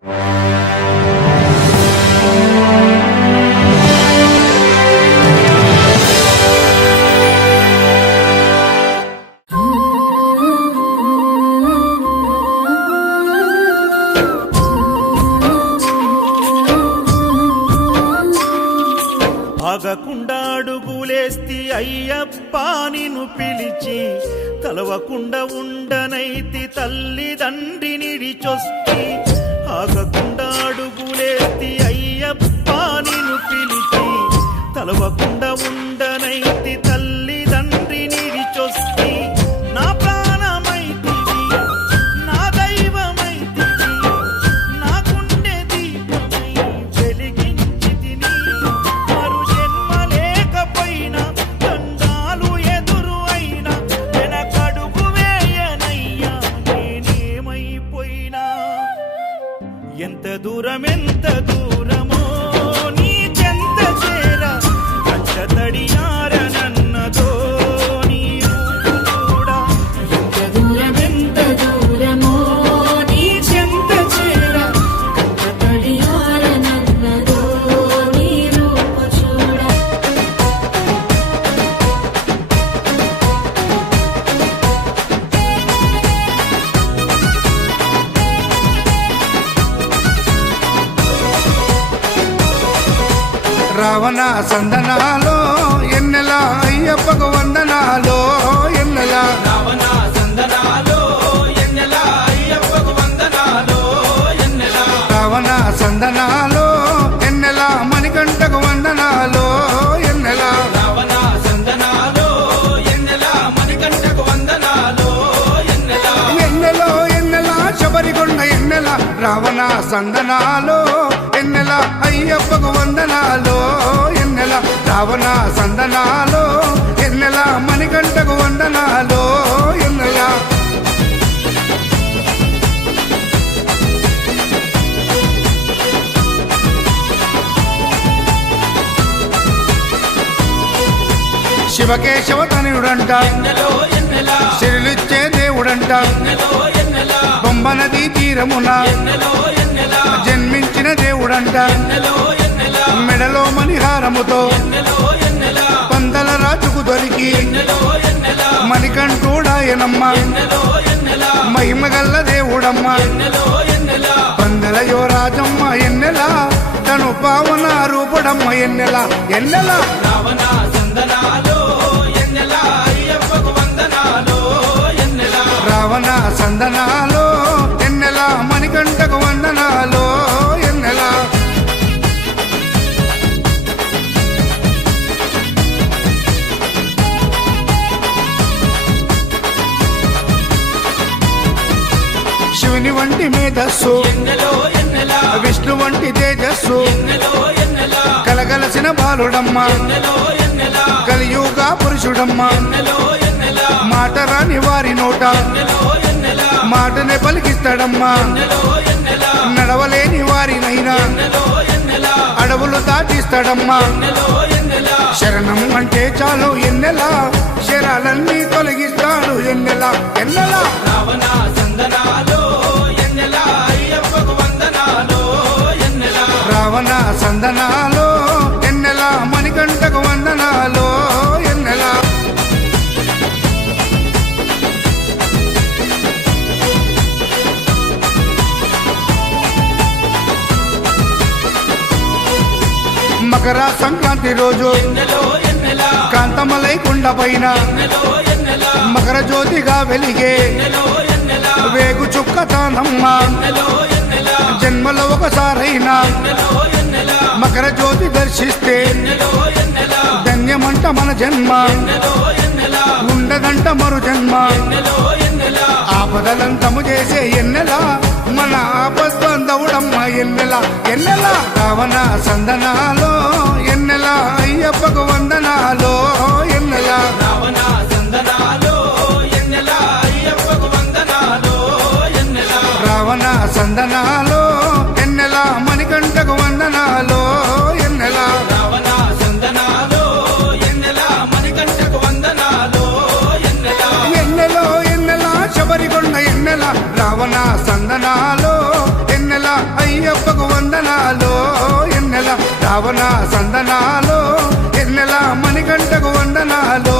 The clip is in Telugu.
ఆగకుండా అడుగులేస్తి అయ్యప్ప నిన్ను పిలిచి, తలవకుండా ఉండనైతి తల్లిదండ్రి నిడిచొస్తి. ఆగకుండా అడుగులేస్తి అయ్యప్ప నిన్ను పిలిచి, తలవకుండా ఉండనైతి తల్లిదండ్రి నిడిచొస్తి. నా ప్రాణమైతివి, నా దైవమైతివి, నా గుండె దీపమై వెలిగించితిని. మరు జన్మ లేకపోయినా, దండాలు ఎదురు అయినా, వెనకడుగు వేయనయ్యా నేనేమైపోయినా. ఎంత దూరమో నీ చెంత చేర, కంట తడియారనన్నదో నీ రూపు కూడా. ఎంత దూరమో నీ చెంత చేర, కంట తడియారనన్నదో నీ రూపు చూడ. రావణ సందనాలో ఎన్నెల అయ్యప్పకు వందనాలో ఎన్నెల. రావణ సందనాలో ఎన్నెల అయ్యప్పకు వందనాలో ఎన్నెల. రావణ సందనాలో ఎన్నెల మణికంఠకు వందనాలో ఎన్నెల. రావణ సందనాలో ఎన్నెల మణికంఠకు వందనాలో ఎన్నెల. ఎన్నెలో ఎన్నెల శబరికొండ ఎన్నెల. రావణ సందనాలో ఎన్నెల అయ్యప్పకు వందనాలో ఎన్నెల. రావణ సందనాలో ఎన్నెల మణికంఠకు వందనాలో ఎన్నెల. శివకేశవ తనయుడంట, ఎన్నెలో ఎన్నెల శిరులిచ్చే దేవుడంట. ఎన్నెలో ఎన్నెల బొమ్మ నదీ తీరమున ఎన్నెలో ఎన్నెల జన్మించిన దేవుడంట. ఎన్నెలో ఎన్నెల మెడలో మణిహారముతో ఎన్నెలో ఎన్నెల పందల రాజుకు దొరికి ఎన్నెలో ఎన్నెల మణికంఠుడాయనమ్మ. ఎన్నెలో ఎన్నెల మహిమగల్ల దేవుడమ్మ, ఎన్నెలో ఎన్నెల పందల యువరాజమ్మ ఎన్నెల. తను పావన రూపుడమ్మ ఎన్నెల ఎన్నెల. రావణ సందనాలో ఎన్నెల అయ్యప్పకు వందనాలో ఎన్నెల. రావణ సందనాలో ఎన్నెల మణికంఠకు వందనాలో ఎన్నెల. శివుని వంటి మేధస్సు, ఎన్నెలో ఎన్నెల విష్ణు వంటి తేజస్సు, ఎన్నెలో ఎన్నెల కలగలసిన బాలుడమ్మ, ఎన్నెలో ఎన్నెల కలియుగ పురుషుడమ్మ. ఎన్నెలో ఎన్నెల మాట రాని వారి నోట ఎన్నెలో ఎన్నెల మాటనే పలికిస్తాడమ్మా. ఎన్నెలో ఎన్నెల నడవలేని వారినైనా ఎన్నెలో ఎన్నెల అడవులు దాటిస్తాడమ్మా. ఎన్నెలో ఎన్నెల శరణం అంటే చాలు ఎన్నెల, శరాలన్నీ తొలగిస్తాడు ఎన్నెల ఎన్నెల. రావణ సందనాలో ఎన్నెల అయ్యప్పకు వందనాలో ఎన్నెల. రావణ సందనాలో ఎన్నెల మణికంఠకు వందనాలో ఎన్నెల. మకర సంక్రాంతి రోజు ఎన్నెలో ఎన్నెల కాంతమలై కుండ పైన ఎన్నెలో ఎన్నెల మకర జ్యోతిగా వెలిగే ఎన్నెలో ఎన్నెల వేగు చుక్క తానమ్మ. ఎన్నెలో ఎన్నెల జన్మలో ఒకసారైనా ఎన్నెలో ఎన్నెల మకర జ్యోతి దర్శిస్తే ఎన్నెలో ఎన్నెల ధన్యమంట మన జన్మ, ఎన్నెలో ఎన్నెల ఉండదంట మరు జన్మ. ఎన్నెలో ఎన్నెల ఆపదలంతము చేసే ఎన్నెల, మన ఆపస్బంధవుడమ్మ ఎన్నెల ఎన్నెల. రావణ సందనాలో ఎన్నెల అయ్యప్పకు వందనాలో ఎన్నెల. రావణ సందనాలో ఎన్నెల అయ్యప్పకు వందనాలో ఎన్నెల. రావణ సందనాలో ఎన్నెల మణికంఠకు వందనాలో ఎన్నెల. రావణ సందనాలో ఎన్నెల మణికంఠకు వందనాలో ఎన్నెల. ఎన్నెలో ఎన్నెల శబరికొండ ఎన్నెల. రావణ సందనాలో ఎన్నెల అయ్య వందనాలో ఎన్నెల రావణ సందనాలో ఎన్నెల మణికంఠకు వందనాలో